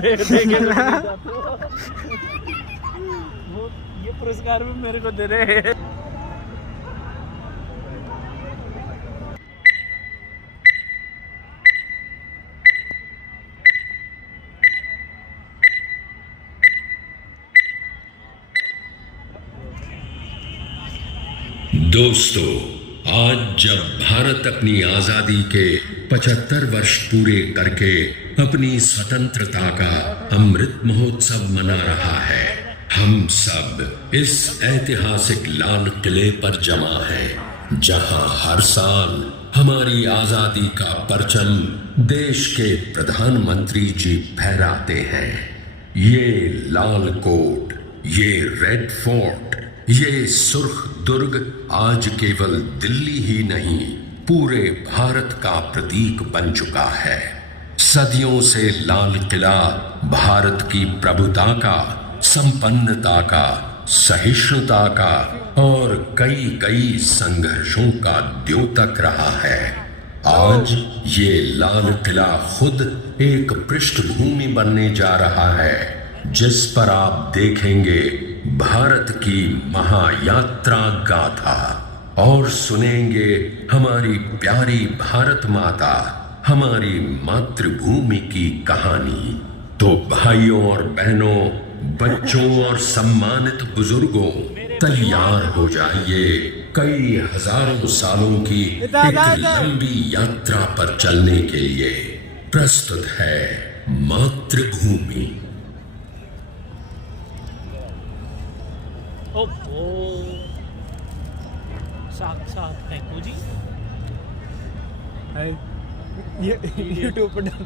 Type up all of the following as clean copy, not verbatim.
दे के वो ये पुरस्कार भी मेरे को दे रहे हैं। दोस्तों, आज जब भारत अपनी आजादी के 75 वर्ष पूरे करके अपनी स्वतंत्रता का अमृत महोत्सव मना रहा है, हम सब इस ऐतिहासिक लाल किले पर जमा हैं, जहां हर साल हमारी आजादी का परचम देश के प्रधानमंत्री जी फहराते हैं। ये लाल कोट, ये रेड फोर्ट, ये सुर्ख दुर्ग आज केवल दिल्ली ही नहीं, पूरे भारत का प्रतीक बन चुका है। सदियों से लाल किला भारत की प्रभुता का, संपन्नता का, सहिष्णुता का और कई कई संघर्षों का द्योतक रहा है। आज ये लाल किला खुद एक पृष्ठभूमि बनने जा रहा है, जिस पर आप देखेंगे भारत की महायात्रा गाथा और सुनेंगे हमारी प्यारी भारत माता, हमारी मातृभूमि की कहानी। तो भाइयों और बहनों, बच्चों और सम्मानित बुजुर्गों, तैयार हो जाइए कई हजारों सालों की एक लंबी यात्रा पर चलने के लिए। प्रस्तुत है मातृभूमि। ओहो, साक्षात थैंकू जी। ये यूट्यूब पर डाल।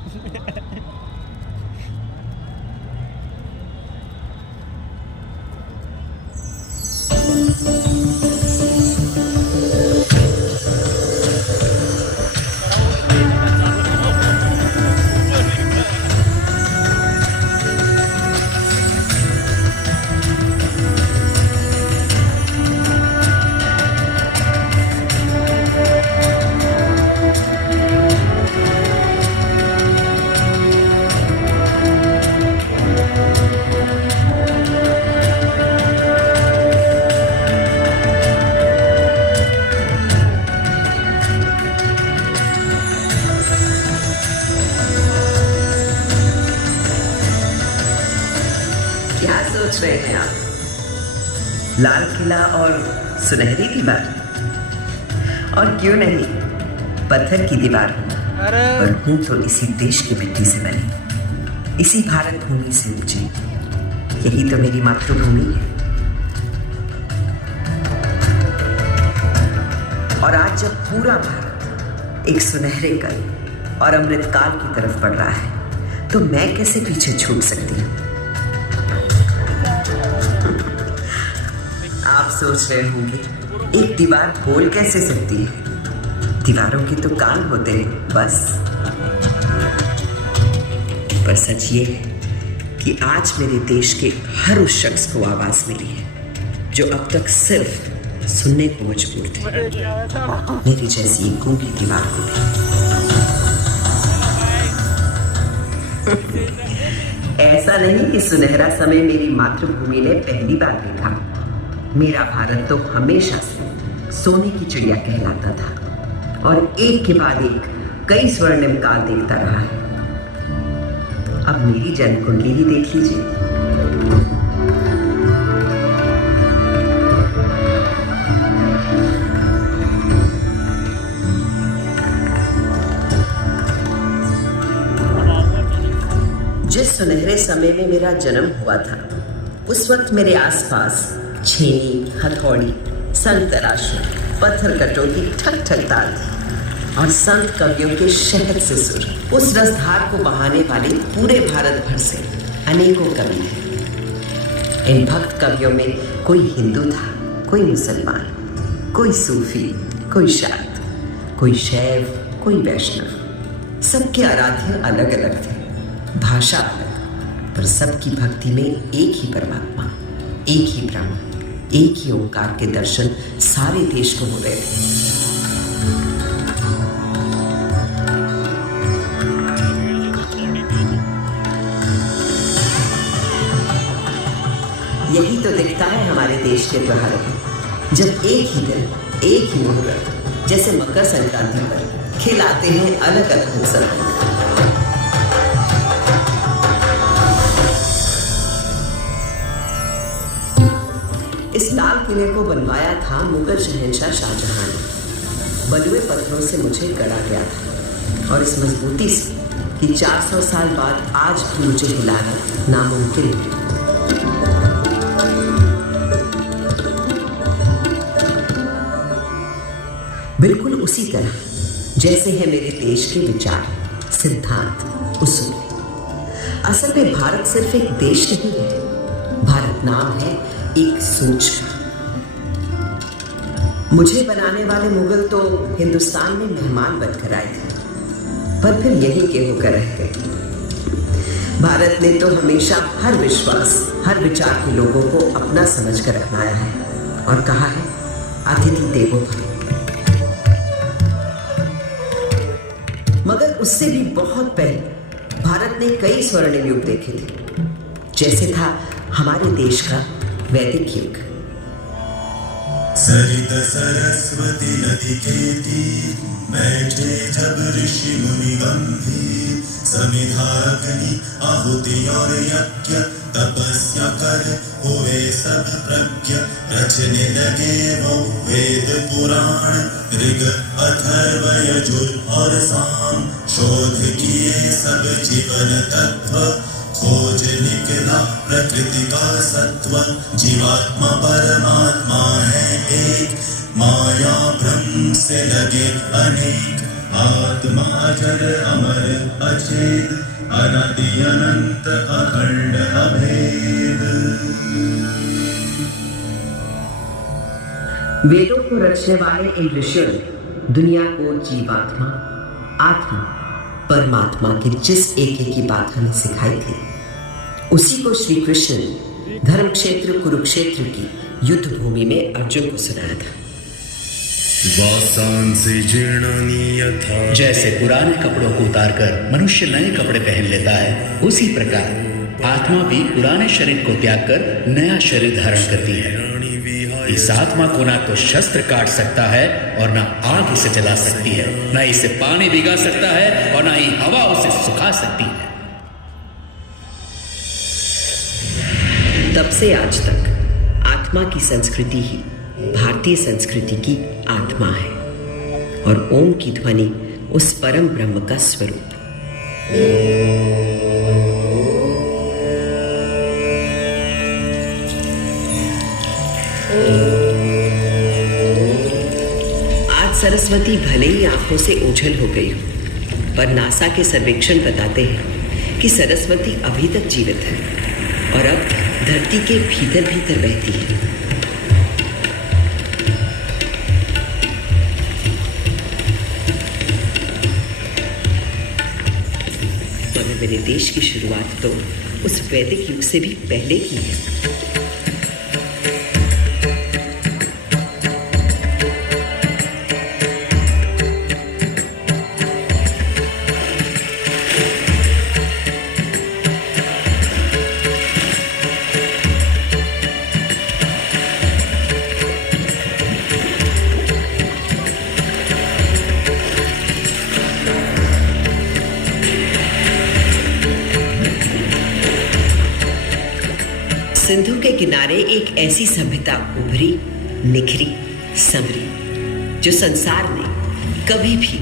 क्या सोच रहे हैं आप? लाल किला और सुनहरी दीवार, और क्यों नहीं पत्थर की दीवार हूं, पर हूं तो इसी देश की मिट्टी से बनी, इसी भारत भूमि से उपजी। यही तो मेरी मातृभूमि है। और आज जब पूरा भारत एक सुनहरे कल और अमृतकाल की तरफ बढ़ रहा है, तो मैं कैसे पीछे छूट सकती हूँ? आप सोच रहे होंगे एक दीवार बोल कैसे सकती है? दीवारों के तो कान होते हैं बस। पर सच ये है कि आज मेरे देश के हर उस शख्स को आवाज मिली है जो अब तक सिर्फ सुनने को मजबूर थे, मेरी जैसी एक गूंगी दीवार को भी। ऐसा नहीं कि सुनहरा समय मेरी मातृभूमि ने पहली बार देखा। मेरा भारत तो हमेशा से सोने की चिड़िया कहलाता था और एक के बाद एक कई स्वर्णिम काल देखता रहा है। अब मेरी जन्म कुंडली ही देख लीजिए। जिस सुनहरे समय में मेरा जन्म हुआ था, उस वक्त मेरे आसपास छेनी, हथौड़ी, संग तराशू, पत्थर कटोती ठक ठक ताल थी और संत कवियों के शहद से सुर, उस रसधार को बहाने वाले पूरे भारत भर से अनेकों कवि थे। इन भक्त कवियों में कोई हिंदू था, कोई मुसलमान, कोई सूफी, कोई शाक्त, कोई शैव, कोई वैष्णव। सबके आराध्य अलग अलग थे, भाषा अलग, पर सबकी भक्ति में एक ही परमात्मा, एक ही ब्रह्म, एक ही ओंकार के दर्शन सारे देश को हो रहे थे। तो दिखता है हमारे देश के त्योहारों में, जब एक ही दिन, एक ही मुहूर्त, जैसे मकर संक्रांति पर खिलाते हैं अलग अलग उत्सव। इस लाल किले को बनवाया था मुगल शहंशाह शाहजहां ने। बलुए पत्थरों से मुझे गढ़ा गया था और इस मजबूती से कि 400 साल बाद आज भी मुझे हिलाना नामुमकिन है। बिल्कुल उसी तरह जैसे है मेरे देश के विचार, सिद्धांत, उसूल। असल में भारत सिर्फ एक देश नहीं है, भारत नाम है एक सोच का। मुझे बनाने वाले मुगल तो हिंदुस्तान में मेहमान बनकर आए थे, पर फिर यही के होकर रह गए। भारत ने तो हमेशा हर विश्वास, हर विचार के लोगों को अपना समझकर अपनाया है और कहा है अतिथि देवो भव। मगर उससे भी बहुत पहले भारत ने कई स्वर्णिम युग देखे थे, जैसे था हमारे देश का वैदिक युग। सरित सरस्वती नदी के तीर बैठे जब ऋषि मुनि गंभीर, समिधा अग्नि आहुति और यज्ञ तपस्या कर हुए सब प्रज्ञ, रचने लगे वो वेद पुराण ऋग अथर्व यजुर और साम, शोध किए सब जीवन तत्व, खोज निकला प्रकृति का सत्व, जीवात्मा परमात्मा है एक, माया ब्रह्म से लगे अनेक, आत्मा अजर अमर अचेत, अनादि अनंत अखंड अभेद। वेदों को रचने वाले इन ऋषियों ने दुनिया को जीवात्मा, आत्मा, परमात्मा की जिस एक की बात हमें सिखाई थी, उसी को श्री कृष्ण ने धर्म क्षेत्र कुरुक्षेत्र की युद्ध भूमि में अर्जुन को सुनाया था। जैसे पुराने कपड़ों को उतारकर मनुष्य नए कपड़े पहन लेता है, उसी प्रकार आत्मा भी पुराने शरीर को त्याग कर नया शरीर धारण करती है। इस आत्मा को ना तो शस्त्र काट सकता है और ना आग इसे जला सकती है, ना इसे पानी भिगा सकता है और ना ही हवा उसे सुखा सकती है। तब से आज तक आत्मा की संस्कृति ही भारतीय संस्कृति की आत्मा है और ओम की ध्वनि उस परम ब्रह्म का स्वरूप। आज सरस्वती भले ही आंखों से ओझल हो गई हो, पर नासा के सर्वेक्षण बताते हैं कि सरस्वती अभी तक जीवित है और अब धरती के भीतर भीतर बहती है। मगर मेरे देश की शुरुआत तो उस वैदिक युग से भी पहले की है। सिंधु के किनारे एक ऐसी सभ्यता उभरी, निखरी, संवरी जो संसार ने कभी भी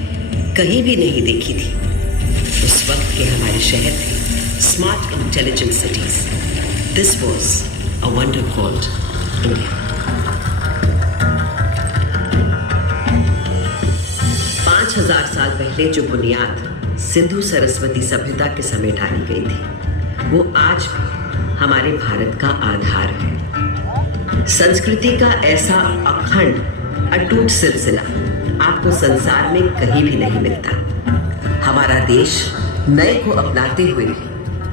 कहीं भी नहीं देखी थी। उस वक्त के हमारे शहर थे smart intelligent cities. This was a wonder called India. 5000 साल पहले जो बुनियाद सिंधु सरस्वती सभ्यता के समय डाली गई थी, वो आज भी हमारे भारत का आधार है। संस्कृति का ऐसा अखंड अटूट सिलसिला आपको संसार में कहीं भी नहीं मिलता। हमारा देश नए को अपनाते हुए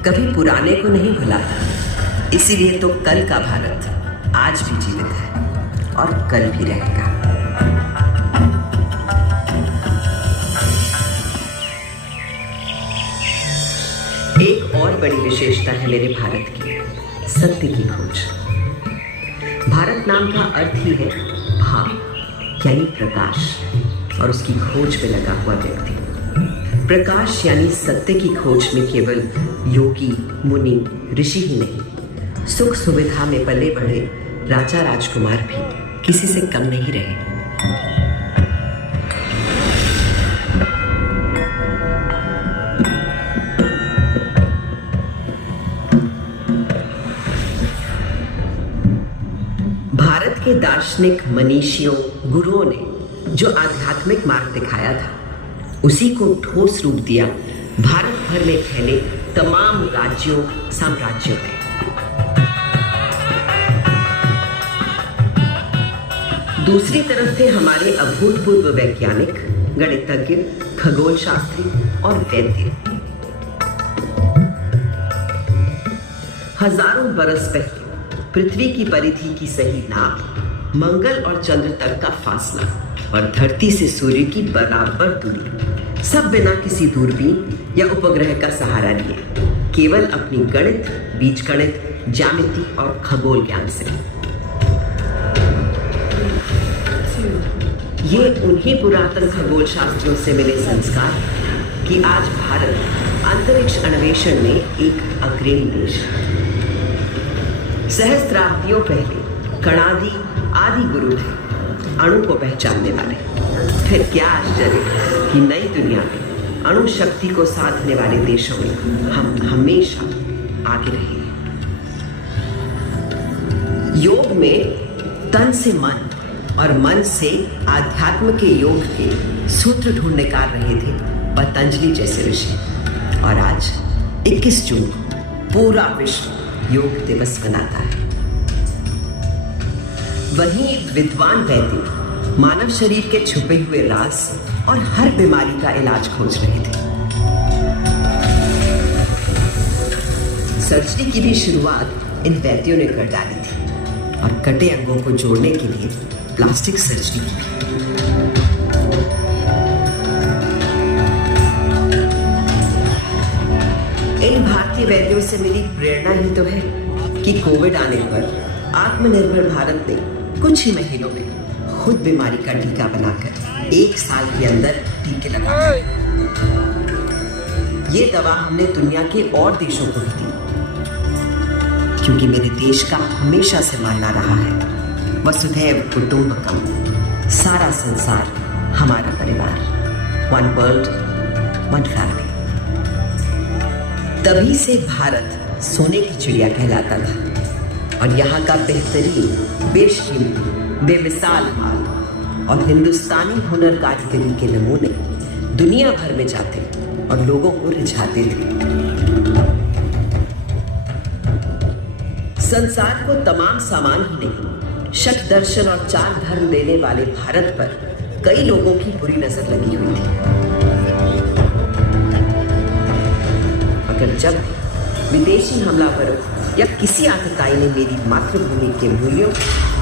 कभी पुराने को नहीं भुलाता। इसीलिए तो कल का भारत आज भी जीवित है और कल भी रहेगा। एक और बड़ी विशेषता है मेरे भारत की, सत्य की खोज। भारत नाम का अर्थ ही है भा यानी प्रकाश, और उसकी खोज में लगा हुआ व्यक्ति। प्रकाश यानी सत्य की खोज में केवल योगी, मुनि, ऋषि ही नहीं, सुख सुविधा में पले बढ़े राजा राजकुमार भी किसी से कम नहीं रहे। भारत के दार्शनिक, मनीषियों, गुरुओं ने जो आध्यात्मिक मार्ग दिखाया था, उसी को ठोस रूप दिया भारत भर में फैले तमाम राज्यों, साम्राज्यों में। दूसरी तरफ थे हमारे अभूतपूर्व वैज्ञानिक, गणितज्ञ, खगोल शास्त्री और वैद्य। हजारों बरस पहले पृथ्वी की परिधि की सही नाप, मंगल और चंद्र तक का फासला और धरती से सूर्य की बराबर दूरी, सब बिना किसी दूरबीन या उपग्रह का सहारा लिए, केवल अपनी गणित, बीजगणित, ज्यामिति और खगोल ज्ञान से। ये उन्हीं पुरातन खगोल शास्त्रियों से मिले संस्कार कि आज भारत अंतरिक्ष अन्वेषण में एक अग्रणी देश है। सहस्त्राब्दियों पहले कणादि आदि गुरु थे अणु को पहचानने वाले। फिर क्या आश्चर्य कि नई दुनिया में अणु शक्ति को साधने वाले देशों में हम हमेशा आगे रहे। योग में तन से मन और मन से आध्यात्म के योग के सूत्र ढूंढने का रहे थे पतंजलि जैसे ऋषि। और आज 21 जून पूरा विश्व योग दिवस मनाता है। वहीं विद्वान वैद्य मानव शरीर के छुपे हुए राज और हर बीमारी का इलाज खोज रहे थे। सर्जरी की भी शुरुआत इन वैद्यों ने कर डाली थी और कटे अंगों को जोड़ने के लिए प्लास्टिक सर्जरी की। इन भारतीय वैद्यों से मिली प्रेरणा ही तो है कि कोविड आने पर आत्मनिर्भर भारत ने कुछ ही महीनों में खुद बीमारी का टीका बनाकर 1 साल के अंदर टीके लगाए। ये दवा हमने दुनिया के और देशों को भी दी, क्योंकि मेरे देश का हमेशा से मानना रहा है वसुधैव कुटुंबकम, सारा संसार हमारा परिवार, वन वर्ल्ड वन फैमिली। तभी से भारत सोने की चिड़िया कहलाता था और यहाँ का बेहतरीन, बेशकीमती, बेमिसाल माल और हिंदुस्तानी हुनर कारीगरी के नमूने दुनिया भर में जाते और लोगों को रिझाते थे। संसार को तमाम सामान ही नहीं, शक दर्शन और 4 धर्म देने वाले भारत पर कई लोगों की बुरी नजर लगी हुई थी। मगर जब विदेशी हमलावरों या किसी आतताई ने मेरी मातृभूमि के मूल्यों,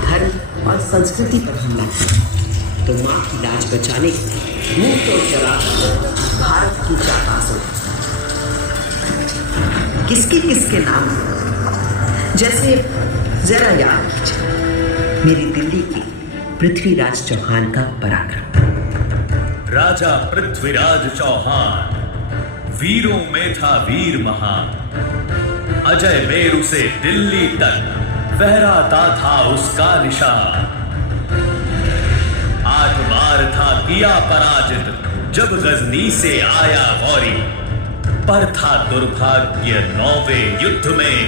धर्म और संस्कृति पर हमला किया, तो माँ की लाज बचाने के लिए मुंह तोड़ जवाब भारत की जाबाजों किसके नाम, जैसे जरा याद कीजिए मेरी दिल्ली की पृथ्वीराज चौहान का पराक्रम। राजा पृथ्वीराज चौहान वीरों में था वीर महान, अजय मेरु से दिल्ली तक फहराता था उसका निशान। 8 बार था किया पराजित जब गजनी से आया गौरी, पर था दुर्भाग्य 9वें युद्ध में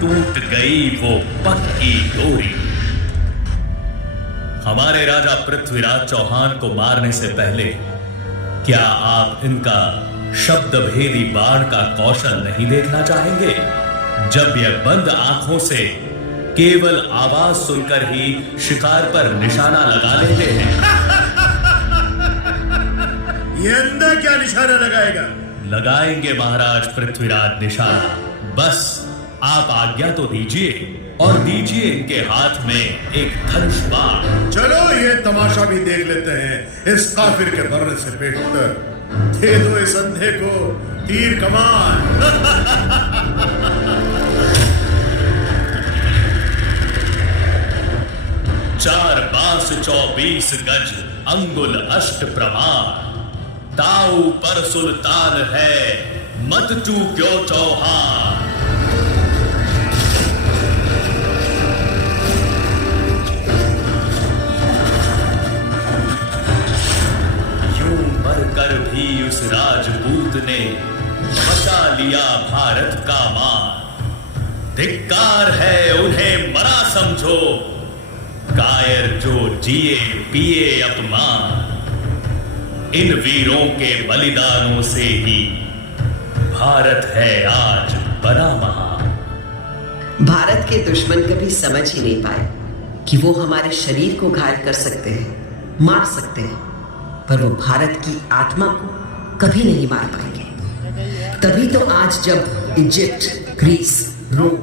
टूट गई वो पक्की डोरी। हमारे राजा पृथ्वीराज चौहान को मारने से पहले क्या आप इनका शब्द भेदी बाण का कौशल नहीं देखना चाहेंगे, जब यह बंद आंखों से केवल आवाज सुनकर ही शिकार पर निशाना लगा लेते हैं। ये अंधा क्या निशाना लगाएगा? लगाएंगे महाराज पृथ्वीराज निशाना, बस आप आज्ञा तो दीजिए और दीजिए इनके हाथ में एक धनुष बाण। चलो ये तमाशा भी देख लेते हैं इस काफिर के मरने से बेहतर। दे दो इस अंधे को तीर कमान। 4 बांस 24 गज अंगुल अष्ट प्रमाण, ताऊ पर सुल्तान है मत चूक्यो चौहान। यूं मरकर भी उस राजपूत ने बचा लिया भारत का मान। धिक्कार है उन्हें मरा समझो, कायर जो जिए पिए अपमान। इन वीरों के बलिदानों से ही भारत है आज बना महान। भारत के दुश्मन कभी समझ ही नहीं पाए कि वो हमारे शरीर को घायल कर सकते हैं, मार सकते हैं, पर वो भारत की आत्मा को कभी नहीं मार पाएंगे। तभी तो आज जब इजिप्ट, ग्रीस, रोम,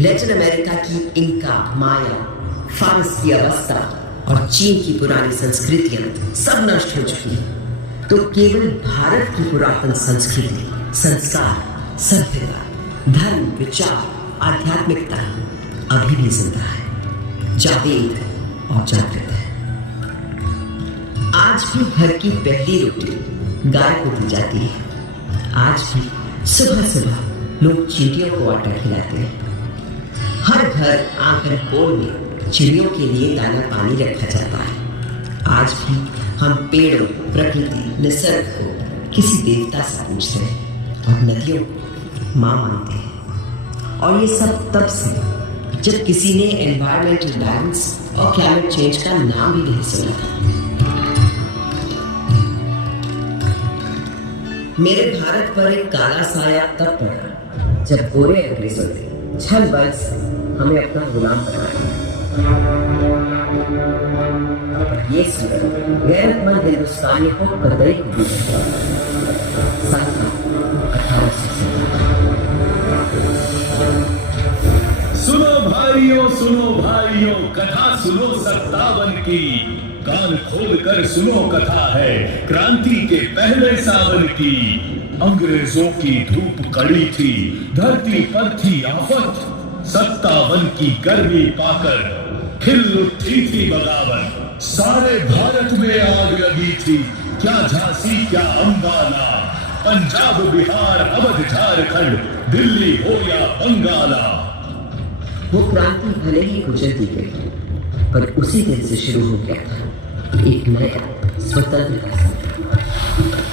लैटिन अमेरिका की इंका, माया, फारस की अवस्था और चीन की पुरानी संस्कृतियां सब नष्ट हो चुकी हैं, तो केवल भारत की पुरातन संस्कृति, संस्कार, सभ्यता, धर्म, विचार, आध्यात्मिकता अभी भी जिंदा है, जावेद और जागृत है। आज भी घर की पहली रोटी गाय को दी जाती है। आज भी सुबह सुबह लोग चींटियों को आटा खिलाते हैं। हर घर आंगन पोल में चिड़ियों के लिए दाना पानी रखा जाता है। आज भी हम पेड़ों, प्रकृति, निसर्ग को किसी देवता से पूछते हैं और नदियों को मां मानते हैं। और ये सब तब से जब किसी ने एनवायरमेंटल बैलेंस और क्लाइमेट चेंज का नाम भी नहीं सुना था। मेरे भारत पर एक काला साया तब पड़ा जब गोरे अंग्रेजों ने छल बल से हमें अपना गुलाम बनाया। पर ये सूरत गैरतमंद हिंदुस्तानी को कतई सुनो भाइयों कथा सुनो 57 की। कान खोल कर सुनो कथा है क्रांति के पहले सावन की। अंग्रेजों की धूप कड़ी थी, धरती पर थी आफत। 57 की गर्मी पाकर खिल उठी थी बगावत। सारे भारत में आग लगी थी, क्या झांसी क्या अंबाला। पंजाब, बिहार, अवध, झारखंड, दिल्ली हो या बंगाला। वो क्रांति भले ही गुजरती गई, पर उसी दिन से शुरू हो गया था एक नया स्वतंत्रता संग्राम।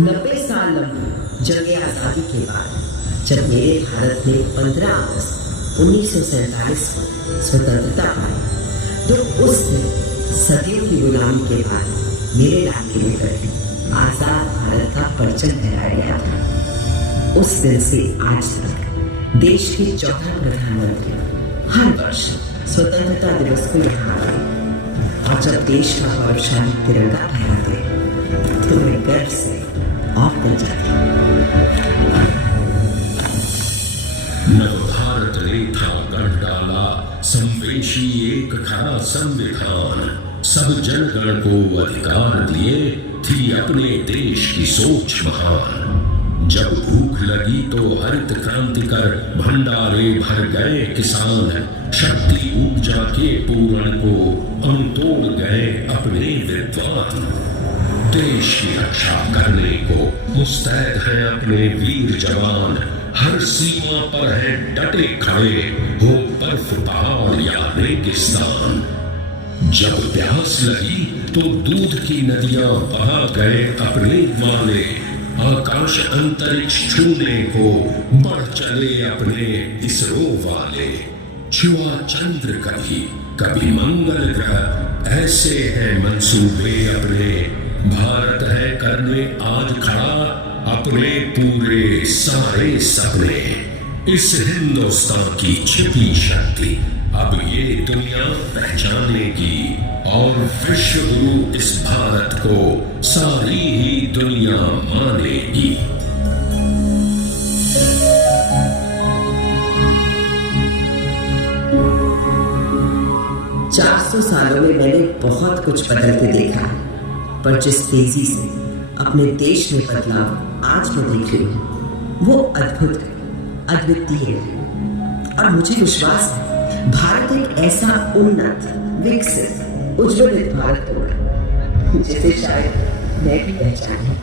90 साल लंबी जंग आज़ादी के बाद जब मेरे भारत ने 15 अगस्त 1947 को स्वतंत्रता पाई, तो उस दिन सदियों की गुलामी के बाद मेरे इलाके में करके आजाद भारत का परचम फहराया गया था। उस दिन से आज तक देश के 14 प्रधानमंत्री हर वर्ष स्वतंत्रता दिवस को यहाँ आते, और जब देश का गौरवशाली तिरंगा फहराते तो मैं गर्व से ऑफ कर जाती। नव भारत रेखा गढ़ डाला संवेशी एक खरा संविधान। सब जनगण को अधिकार दिए, थी अपने देश की सोच महान। जब भूख लगी तो हरित क्रांति कर भंडारे भर गए किसान। शक्ति ऊर्जा के पूरण को अनतोड़ गए अपने विद्वान। देश की रक्षा करने को मुस्तैद हैं अपने वीर जवान। हर सीमा पर है डटे खड़े, हो बर्फ पहाड़ या रेगिस्तान। जब प्यास लगी तो दूध की नदियां बहा गए अपने माने, आकाश अंतरिक्ष छूने को बढ़ चले अपने इसरो वाले। छुआ चंद्र कभी कभी मंगल ग्रह, ऐसे हैं मंसूबे अपने। भारत है करने आज खड़ा अपने पूरे सारे सपने। इस हिंदुस्तान की छिपी शक्ति अब ये दुनिया पहचानेगी, और विश्व गुरु इस भारत को सारी ही दुनिया मानेगी। 400 सालों में मैंने बहुत कुछ बदल के देखा है, पर जिस तेजी से अपने देश में बदलाव आज मैं देख रही हूँ वो अद्भुत है, अद्वितीय है। और मुझे विश्वास है भारत एक ऐसा उन्नत, विकसित, उज्ज्वलित भारत होगा जिसे शायद मैं भी पहचानूं।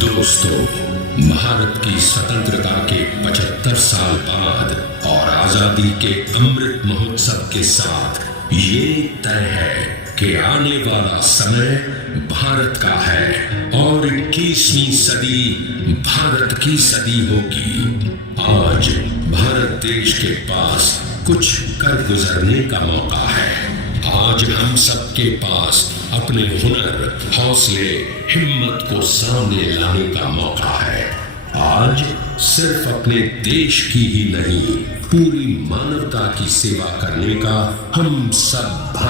दोस्तों, भारत की स्वतंत्रता के 75 साल बाद और आजादी के अमृत महोत्सव के साथ ये तय है कि आने वाला समय भारत का है और 21वीं सदी भारत की सदी होगी। आज भारत देश के पास कुछ कर गुजरने का मौका है। आज हम सबके पास अपने हुनर, हौसले, हिम्मत को सामने लाने का मौका है। आज सिर्फ अपने देश की ही नहीं, पूरी मानवता की सेवा करने का हम सब